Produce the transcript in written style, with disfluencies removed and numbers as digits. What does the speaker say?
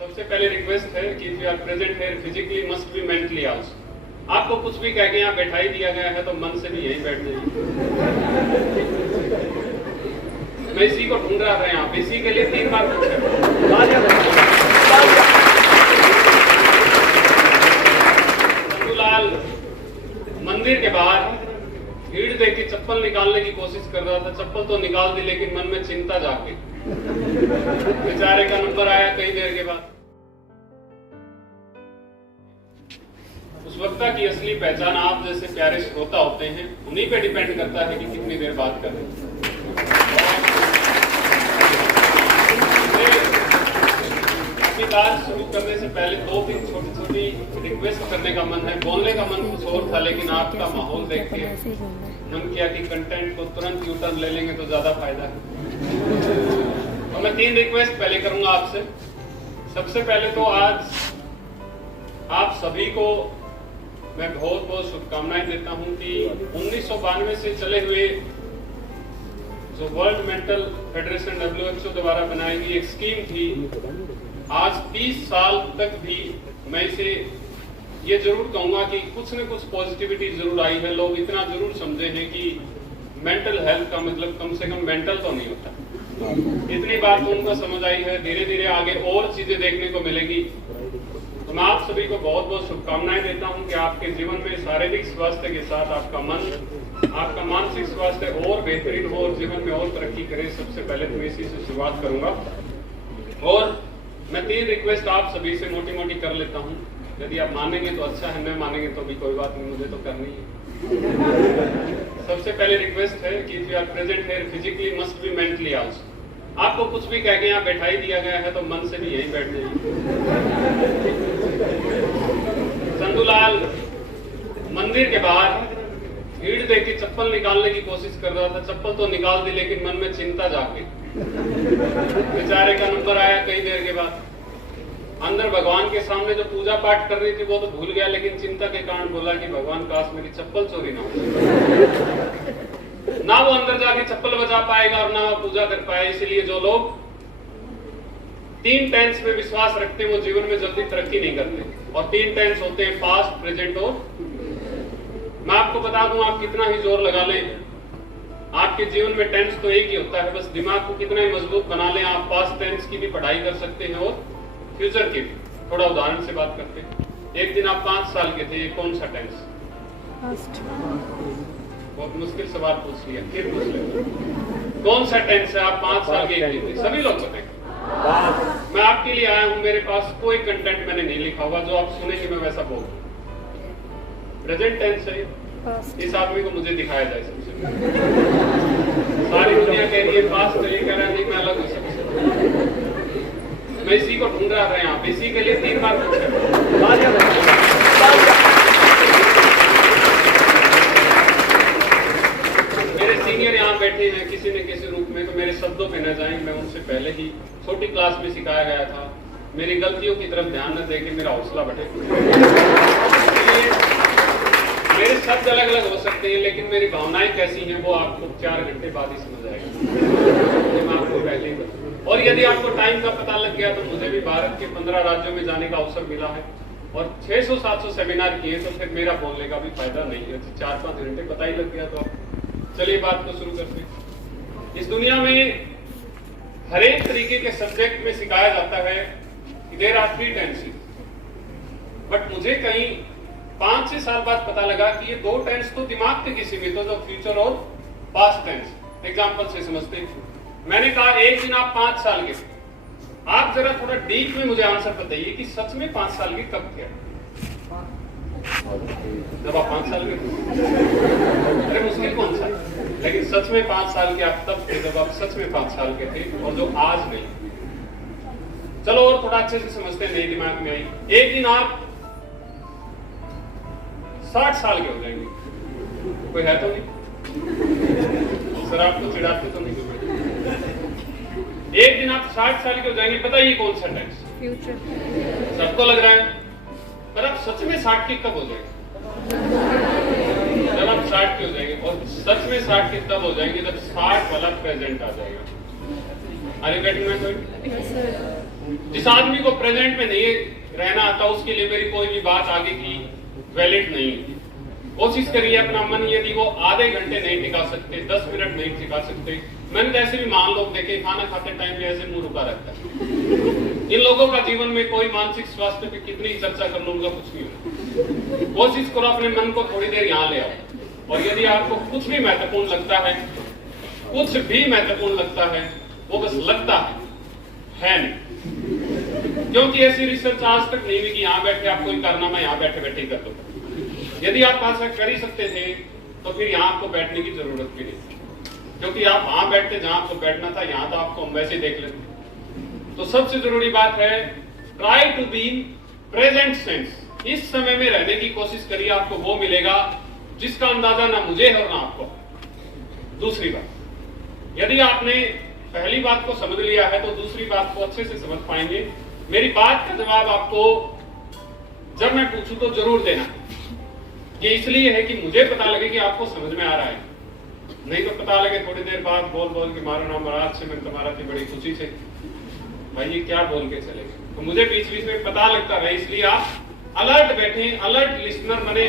सबसे पहले रिक्वेस्ट है कि if you are present here physically must be mentally also. आपको कुछ भी कह के यहाँ बैठा ही दिया गया है तो मन से भी यहीं बैठ जाइए। मैं इसी को ढूंढ रहा था यहाँ पे, इसी के लिए 3 बार पूछा। चंदूलाल मंदिर के बाहर भीड़ देख के चप्पल निकालने की कोशिश कर रहा था। चप्पल तो निकाल दी लेकिन मन में चिंता जाग गई। बेचारे का नंबर आया कई देर के बाद। उस वक्त की असली पहचान आप जैसे प्यारे श्रोता होते हैं, उन्हीं पे डिपेंड करता है कि कितनी देर बात कर रहे हैं। अपनी बात शुरू करने से पहले 2-3 छोटी-छोटी रिक्वेस्ट करने का मन है। बोलने का मन कुछ और था लेकिन आपका माहौल देख के मन किया कि कंटेंट को तुरंत यूटर्न ले लेंगे तो ज्यादा फायदा है। और मैं 3 रिक्वेस्ट पहले करूंगा आपसे। सबसे पहले तो आज आप सभी को मैं बहुत बहुत शुभकामनाएं देता हूं कि 1992 से चले हुए जो वर्ल्ड मेंटल फेडरेशन WHO द्वारा बनाई गई एक स्कीम थी, आज 30 साल तक भी मैं इसे ये जरूर कहूंगा कि कुछ न कुछ पॉजिटिविटी जरूर आई है। लोग इतना जरूर समझे हैं कि मेंटल हेल्थ का मतलब कम से कम मेंटल तो नहीं होता। इतनी बात तो उनको समझ आई है। धीरे धीरे आगे और चीजें देखने को मिलेगी। तो मैं आप सभी को बहुत बहुत शुभकामनाएं देता हूं कि आपके जीवन में शारीरिक स्वास्थ्य के साथ आपका मन, आपका मानसिक स्वास्थ्य और बेहतरीन हो और जीवन में और तरक्की करे। सबसे पहले तो इसी से शुरुआत करूंगा और मैं 3 रिक्वेस्ट आप सभी से मोटी मोटी कर लेता हूं। यदि आप मानेंगे तो अच्छा है, नहीं मानेंगे तो भी कोई बात नहीं, मुझे तो करनी है। सबसे पहले रिक्वेस्ट है कि if you are present here physically must be mentally also. आपको कुछ भी कह के यहाँ बैठा ही दिया गया है तो मन से भी यहीं बैठ जाइए। चंदूलाल मंदिर के बाहर भीड़ देख के चप्पल निकालने की कोशिश कर रहा था। चप्पल तो निकाल दी लेकिन मन में चिंता जाग गई। बेचारे का नंबर आया कई देर के बाद। अंदर भगवान के सामने जो पूजा पाठ कर रही थी वो तो भूल गया लेकिन चिंता के कारण बोला कि भगवान काश मेरी चप्पल चोरी ना हो। ना वो अंदर जाके चप्पल बजा पाएगा और ना वो पूजा कर पाए। इसलिए जो लोग 3 टेंस में विश्वास रखते हैं वो जीवन में जल्दी तरक्की नहीं करते। और 3 टेंस होते हैं पास्ट, प्रेजेंट और। मैं आपको बता दूं, आप कितना ही जोर लगा लें, आपके जीवन में टेंस तो एक ही होता है। बस दिमाग को कितना ही मजबूत बना लें, आप पास्ट टेंस की भी पढ़ाई कर सकते हैं और फ्यूचर की भी। थोड़ा उदाहरण से बात करते हैं। एक दिन आप 5 साल के थे, ये कौन सा टेंस? बहुत मुश्किल सवाल पूछ लिया, फिर पूछ लिया। कौन सा टेंस है? आप 5 साल के थे। सभी लोग बताएं। मैं आपके लिए आया हूं, मेरे पास कोई कंटेंट मैंने नहीं लिखा हुआ, जो आप सुनेंगे मैं वैसा बोल। प्रेजेंट टेंस है। इस आदमी को मुझे दिखाया जाए सबसे। सारी दुनिया कह रही है पास्ट, तो ये कह रहा है नहीं मैं अलग हूं सबसे। मैं इसी को ढूंढ रहा था यहाँ पे, इसी के लिए 3 बार पूछा। मेरे सीनियर यहाँ बैठे हैं किसी न किसी रूप में, तो मेरे शब्दों पे न जाएं। मैं उनसे पहले ही छोटी क्लास में सिखाया गया था, मेरी गलतियों की तरफ ध्यान न देके मेरा हौसला बढ़े। मेरे शब्द अलग अलग हो सकते हैं लेकिन मेरी भावनाएं कैसी हैं वो आपको 4 घंटे बाद ही समझ आएगा। मैं आपको पहले ही बता। और यदि आपको टाइम का पता लग गया तो मुझे भी भारत के 15 राज्यों में जाने का अवसर मिला है और 600-700 सेमिनार किए, तो फिर मेरा बोलने का भी फायदा नहीं है। 4-5 घंटे पता ही लग गया तो चलिए बात को शुरू करते हैं। इस दुनिया में हर एक तरीके के सब्जेक्ट में सिखाया जाता है कि देयर आर 3 टेंसेस, बट मुझे कहीं 5-6 साल बाद पता लगा कि ये 2 टेंस तो दिमाग तक ही सीमित हो, जो फ्यूचर और पास्ट टेंस। एग्जाम्पल से समझते हैं। मैंने कहा एक दिन आप 5 साल के थे। आप जरा थोड़ा डीप में मुझे आंसर बताइए कि सच में 5 साल के कब थे? जब आप 5 साल के थे। अरे मुश्किल कौन सा, लेकिन सच में 5 साल के आप तब थे जब आप सच में 5 साल के थे, और जो आज नहीं। चलो और थोड़ा अच्छे से समझते हैं, नई दिमाग में आई। एक दिन आप 60 साल के हो जाएंगे। कोई है तो नहीं? सर आपको चिढ़ाते तो नहीं? एक दिन आप 60 साल के हो जाएंगे। बताइए कौन सा टेंस? फ्यूचर। सबको लग रहा है, पर आप सच में 60 के कब हो जाएंगे? जब आप 60 के हो जाएंगे। और सच में 60 के तब हो जाएंगे जब 60 वाला प्रेजेंट आ जाएगा। अरे गेटिंग माय पॉइंट? जिस आदमी को प्रेजेंट में नहीं रहना आता उसके लिए मेरी कोई भी बात आगे की वैलिड नहीं है। कोशिश करिए अपना मन, यदि वो आधे घंटे नहीं टिका सकते, 10 मिनट नहीं टिका सकते, मैंने तो ऐसे भी मान लोग देखे खाना खाते टाइम पे ऐसे मुंह रुका रहता है। इन लोगों का जीवन में कोई मानसिक स्वास्थ्य पे कितनी चर्चा कर लो उनका कुछ नहीं होगा। कोशिश करो अपने मन को थोड़ी देर यहाँ ले आओ, और यदि आपको कुछ भी महत्वपूर्ण लगता है, कुछ भी महत्वपूर्ण लगता है, वो बस लगता है नहीं। क्योंकि ऐसी रिसर्च आज तक नहीं हुई कि यहाँ बैठे आप कोई कारनामा यहाँ बैठे बैठे कर दो। यदि आप ऐसा कर ही सकते थे तो फिर यहाँ आपको बैठने की जरूरत भी नहीं, क्योंकि आप वहां बैठते जहां आपको बैठना था, यहाँ तो आपको हम वैसे देख लेते। तो सबसे जरूरी बात है, try to be present sense. इस समय में रहने की कोशिश करिए, आपको वो मिलेगा जिसका अंदाजा ना मुझे है और ना आपको। दूसरी बात, यदि आपने पहली बात को समझ लिया है तो दूसरी बात को अच्छे से समझ पाएंगे। मेरी बात का जवाब आपको जब मैं पूछूं तो जरूर देना। ये इसलिए है कि मुझे पता लगे कि आपको समझ में आ रहा है, नहीं तो पता लगे थोड़ी देर बाद बोल बोल के मारो ना महाराज से मैं तुम्हारा थी बड़ी खुशी से, भाई ये क्या बोल के चले गए। तो मुझे बीच बीच में पता लगता रहे, इसलिए आप अलर्ट बैठे, अलर्ट लिसनर बने।